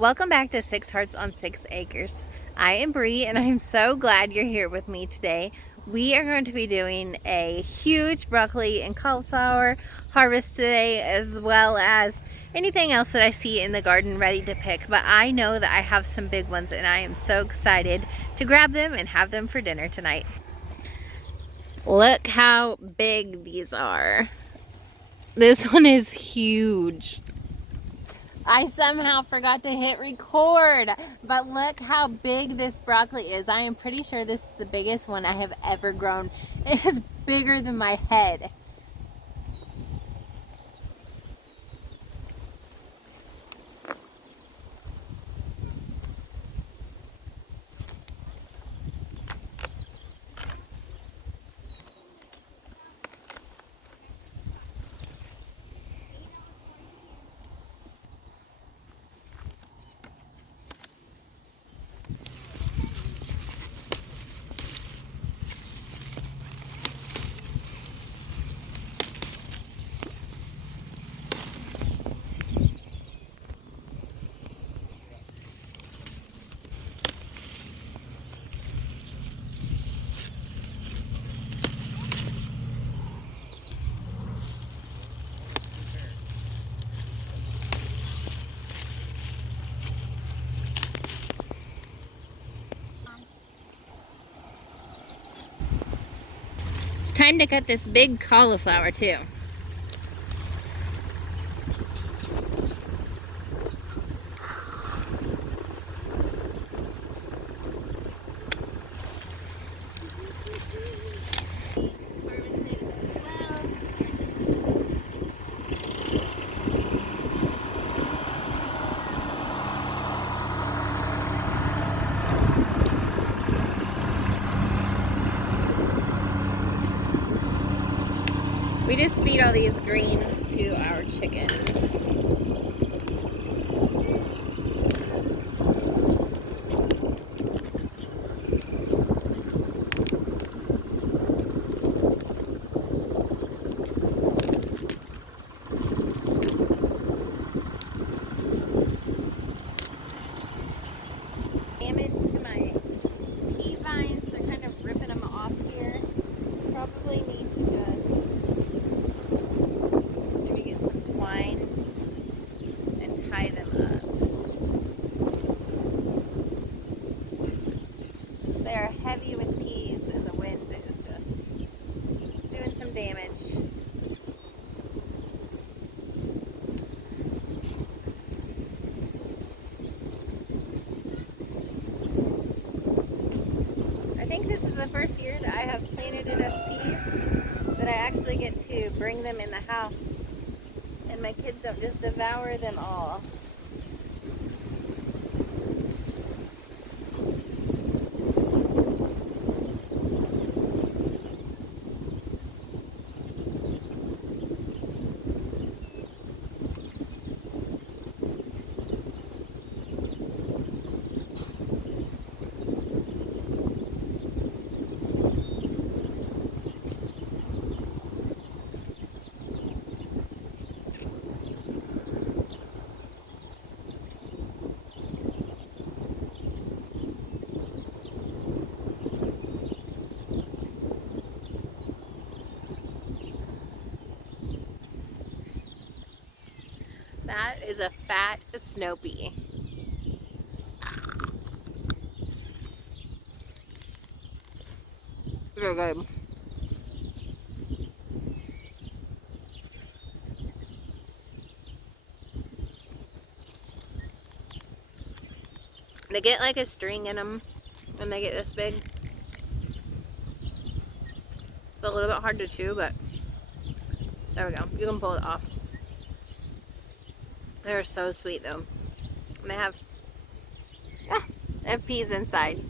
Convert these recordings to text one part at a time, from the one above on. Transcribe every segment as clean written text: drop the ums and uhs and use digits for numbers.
Welcome back to Six Hearts on Six Acres. I am Bree and I'm so glad you're here with me today. We are going to be doing a huge broccoli and cauliflower harvest today, as well as anything else that I see in the garden ready to pick. But I know that I have some big ones and I am so excited to grab them and have them for dinner tonight. Look how big these are. This one is huge. I somehow forgot to hit record, but look how big this broccoli is. I am pretty sure this is the biggest one I have ever grown. It is bigger than my head. It's time to cut this big cauliflower too. We just feed all these greens to our chickens. Damage to my pea vines, they're kind of ripping them off here. Probably need to just twine and tie them up. They are heavy with peas and the wind is just doing some damage. I think this is the first year that I have planted enough peas that I actually get to bring them in the house. And my kids don't just devour them all. That is a fat snow pea. They're good. They get like a string in them when they get this big. It's a little bit hard to chew, but there we go. You can pull it off. They're so sweet though. And they have peas inside.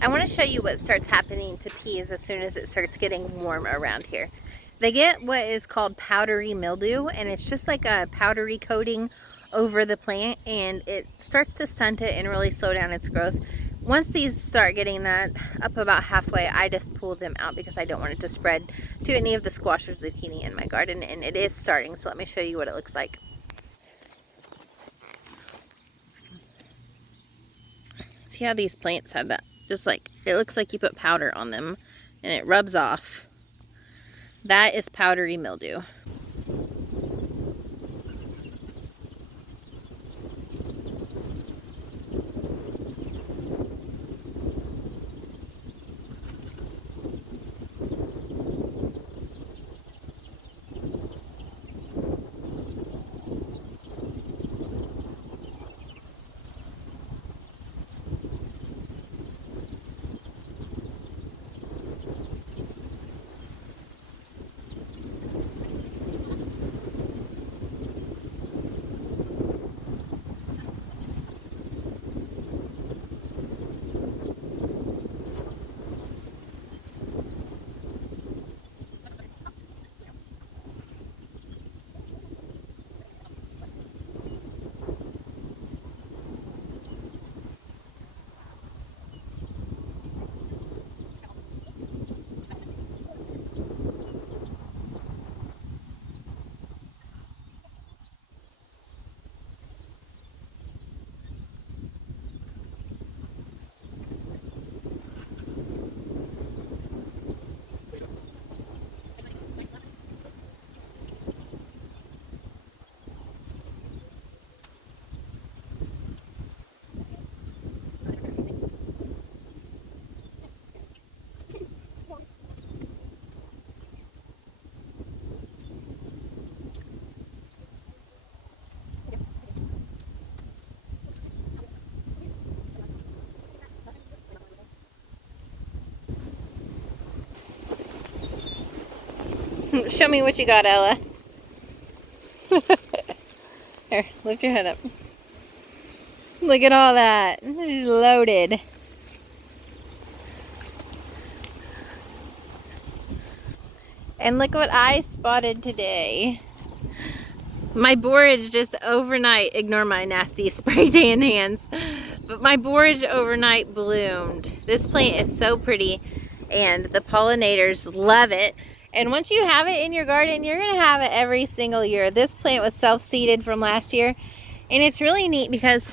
I want to show you what starts happening to peas as soon as it starts getting warm around here. They get what is called powdery mildew, and it's just like a powdery coating over the plant, and it starts to stunt it and really slow down its growth. Once these start getting that up about halfway, I just pull them out because I don't want it to spread to any of the squash or zucchini in my garden, and it is starting, so let me show you what it looks like. See how these plants have that, just like, it looks like you put powder on them and it rubs off. That is powdery mildew. Show me what you got, Ella. Here, lift your head up. Look at all that. She's loaded. And look what I spotted today. My borage just overnight, ignore my nasty spray tan hands, but my borage overnight bloomed. This plant is so pretty and the pollinators love it. And once you have it in your garden, you're gonna have it every single year. This plant was self-seeded from last year, and it's really neat because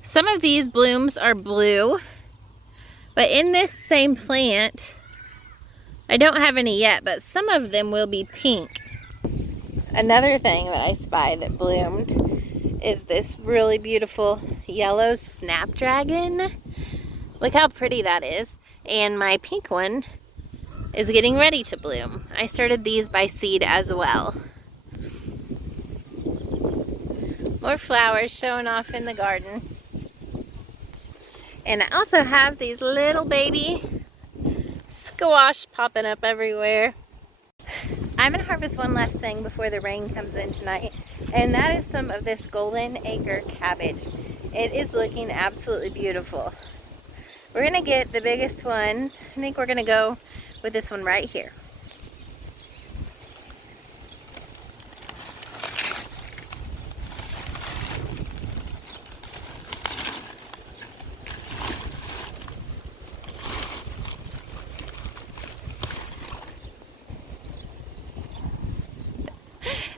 some of these blooms are blue, but in this same plant, I don't have any yet, but some of them will be pink. Another thing that I spied that bloomed is this really beautiful yellow snapdragon. Look how pretty that is. And my pink one is getting ready to bloom. I started these by seed as well. More flowers showing off in the garden. And I also have these little baby squash popping up everywhere. I'm gonna harvest one last thing before the rain comes in tonight, and that is some of this golden acre cabbage. It is looking absolutely beautiful. We're gonna get the biggest one. I think we're gonna go with this one right here.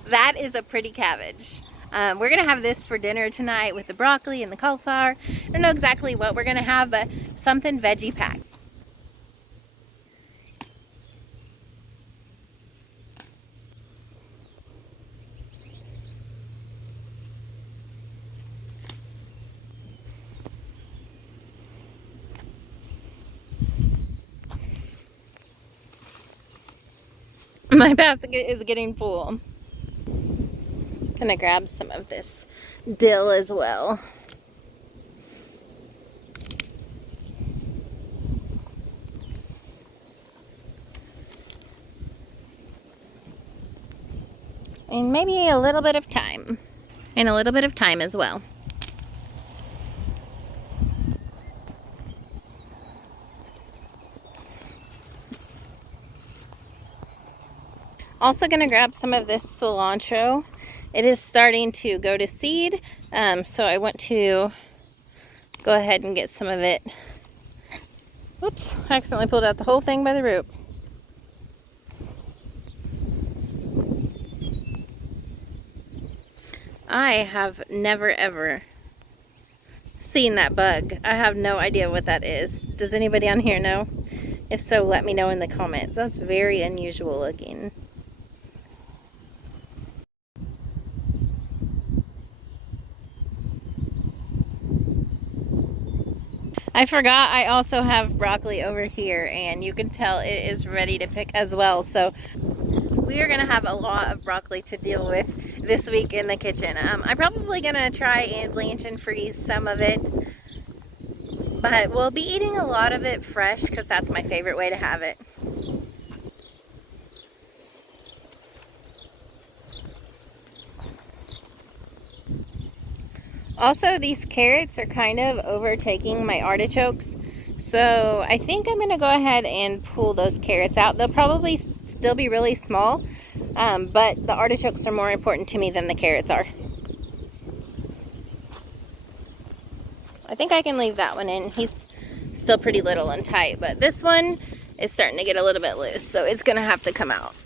That is a pretty cabbage. We're gonna have this for dinner tonight with the broccoli and the cauliflower. I don't know exactly what we're gonna have, but something veggie packed. My basket is getting full. Gonna grab some of this dill as well. And maybe a little bit of thyme. And a little bit of thyme as well. Also gonna grab some of this cilantro It is starting to go to seed, so I want to go ahead and get some of it. Whoops, I accidentally pulled out the whole thing by the root. I have never ever seen that bug. I have no idea what that is. Does anybody on here know? If so, let me know in the comments. That's very unusual looking. I forgot I also have broccoli over here, and you can tell it is ready to pick as well. So we are gonna have a lot of broccoli to deal with this week in the kitchen. I'm probably gonna try and blanch and freeze some of it, but we'll be eating a lot of it fresh because that's my favorite way to have it. Also, these carrots are kind of overtaking my artichokes, so I think I'm going to go ahead and pull those carrots out. They'll probably still be really small, but the artichokes are more important to me than the carrots are. I think I can leave that one in. He's still pretty little and tight, but this one is starting to get a little bit loose, so it's going to have to come out.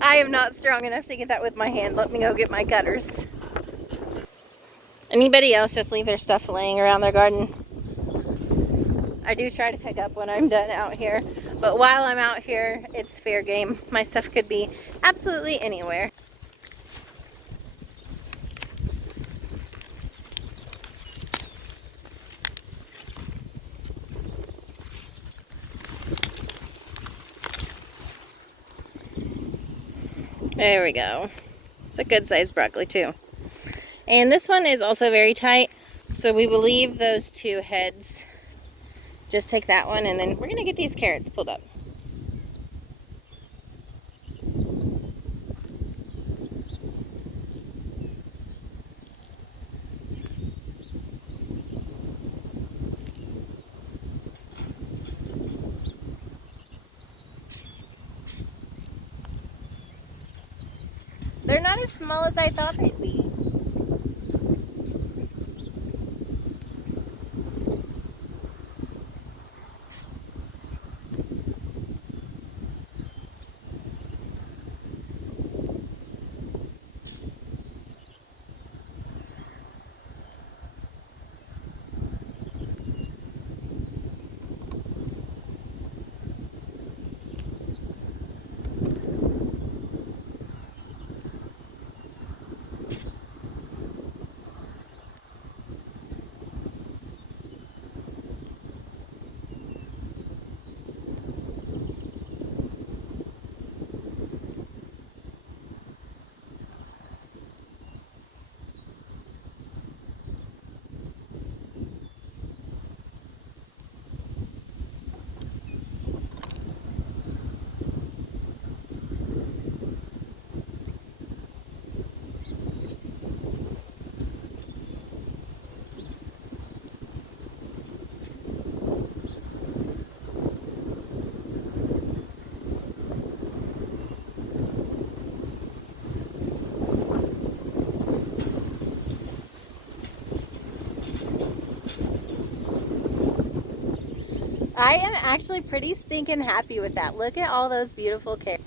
I am not strong enough to get that with my hand. Let me go get my cutters. Anybody else just leave their stuff laying around their garden? I do try to pick up when I'm done out here, but while I'm out here, it's fair game. My stuff could be absolutely anywhere. There we go. It's a good sized broccoli too. And this one is also very tight, so we will leave those two heads. Just take that one, and then we're gonna get these carrots pulled up. They're not as small as I thought they'd be. I am actually pretty stinking happy with that. Look at all those beautiful carrots.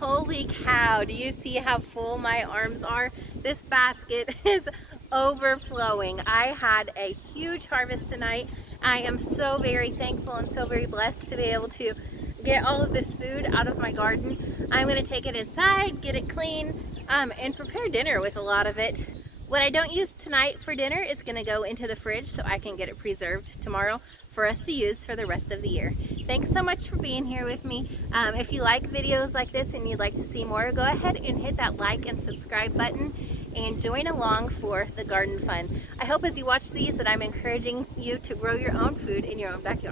Holy cow, do you see how full my arms are? This basket is overflowing. I had a huge harvest tonight. I am so very thankful and so very blessed to be able to get all of this food out of my garden. I'm going to take it inside, get it clean, and prepare dinner with a lot of it. What I don't use tonight for dinner is going to go into the fridge so I can get it preserved tomorrow for us to use for the rest of the year. Thanks so much for being here with me. If you like videos like this and you'd like to see more, go ahead and hit that like and subscribe button and join along for the garden fun. I hope as you watch these that I'm encouraging you to grow your own food in your own backyard.